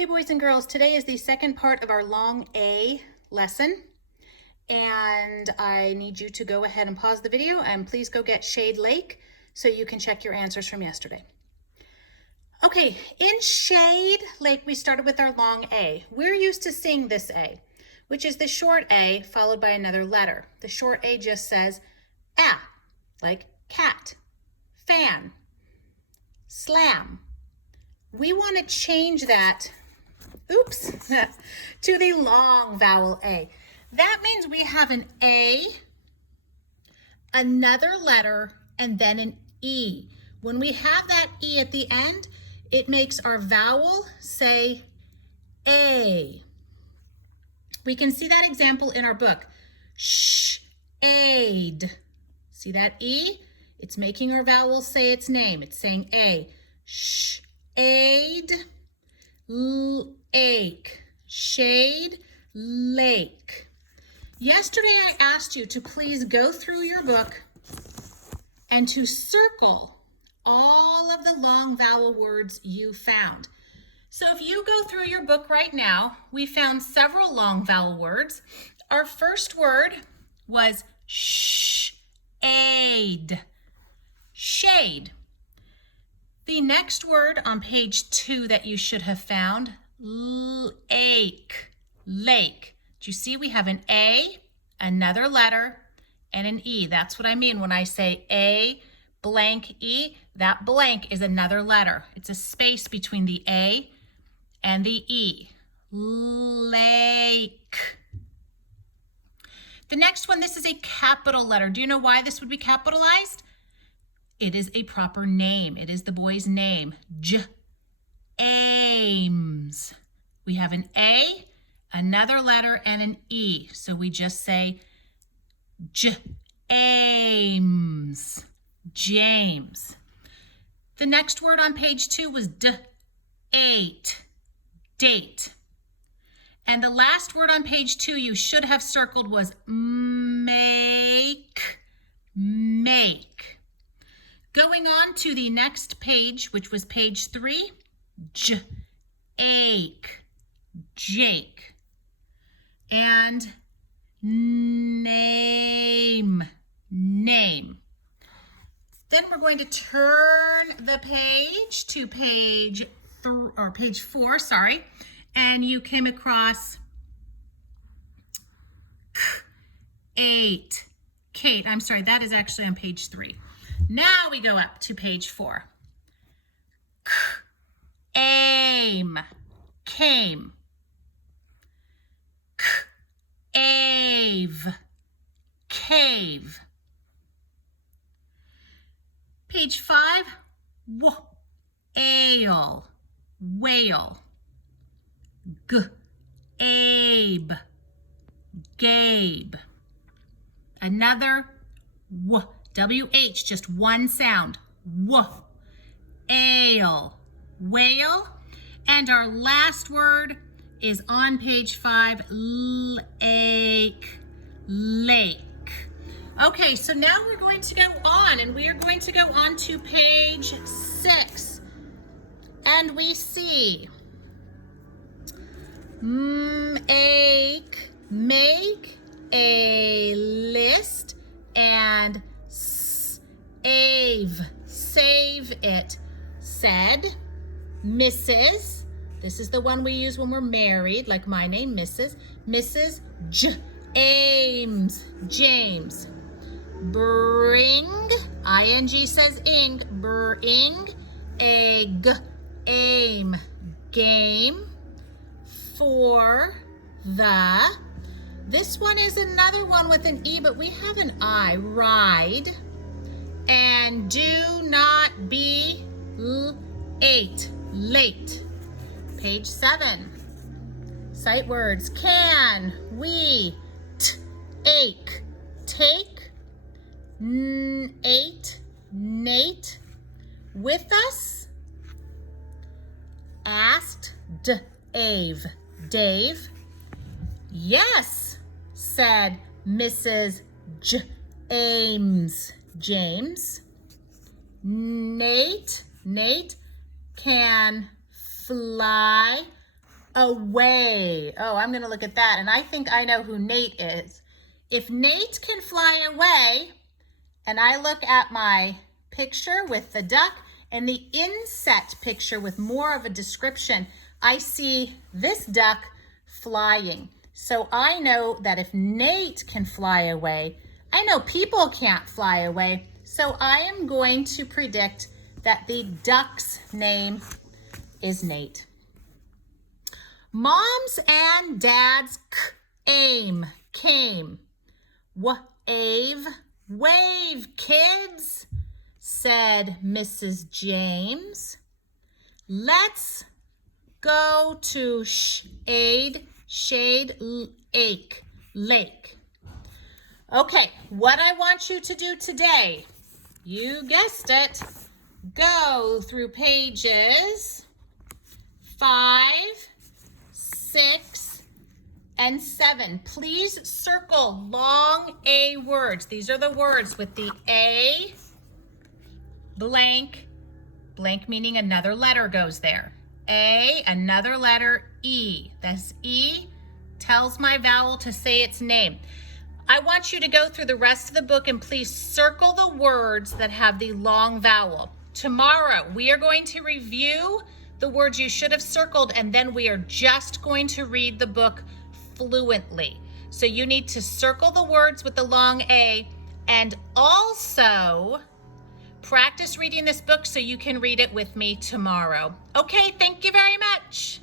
Okay, boys and girls, today is the second part of our long A lesson. And I need you to go ahead and pause the video and please go get Shade Lake so you can check your answers from yesterday. Okay, in Shade Lake, we started with our long A. We're used to seeing this A, which is the short A followed by another letter. The short A just says A, like cat, fan, slam. We want to change that, to the long vowel A. That means we have an A, another letter, and then an E. When we have that E at the end, it makes our vowel say A. We can see that example in our book. Sh-aid. See that E? It's making our vowel say its name. It's saying A. Sh-aid. Lake, shade, lake. Yesterday I asked you to please go through your book and to circle all of the long vowel words you found. So if you go through your book right now, we found several long vowel words. Our first word was shade, shade. The next word on page 2 that you should have found, lake, lake. Do you see we have an A, another letter, and an E? That's what I mean when I say A blank E. That blank is another letter. It's a space between the A and the E. Lake. The next one, this is a capital letter. Do you know why this would be capitalized? It is a proper name. It is the boy's name. James. We have an A, another letter, and an E. So we just say James. James. The next word on page 2 was date. Date. And the last word on page 2 you should have circled was make. Make. Going on to the next page, which was page 3, Jake, Jake. And name, name. Then we're going to turn the page to page 4, and you came across Kate. I'm sorry, that is actually on page 3. Now we go up to page 4. Aim, came. Ave, cave. Page 5, ale, whale. Abe, gabe. Another WH, just one sound. Ale, whale. And our last word is on page 5, lake, lake. Okay, so now we're going to go on, and we are going to go on to page 6. And we see make a list, and save it. Said, Mrs. This is the one we use when we're married, like my name, Mrs. James, James. Bring, ing says ing, bring, egg, aim, game, for the. This one is another one with an E, but we have an I, ride. And do not be late, late. Page 7. Sight words, can, we, ache, take, ate, Nate, with us, asked, Dave, Dave. Yes, said Mrs. James, James. Nate can fly away. Oh, I'm going to look at that, and I think I know who Nate is. If Nate can fly away, and I look at my picture with the duck and the inset picture with more of a description, I see this duck flying. So I know that if Nate can fly away, I know people can't fly away. So I am going to predict that the duck's name is Nate. Mom's and Dad's aim came. Wave, kids, said Mrs. James. Let's go to Shade Lake. Okay, what I want you to do today, you guessed it, go through pages 5, 6, and 7. Please circle long A words. These are the words with the A, blank, blank meaning another letter goes there. A, another letter, E. This E tells my vowel to say its name. I want you to go through the rest of the book and please circle the words that have the long vowel. Tomorrow, we are going to review the words you should have circled, and then we are just going to read the book fluently. So you need to circle the words with the long A and also practice reading this book so you can read it with me tomorrow. Okay, thank you very much.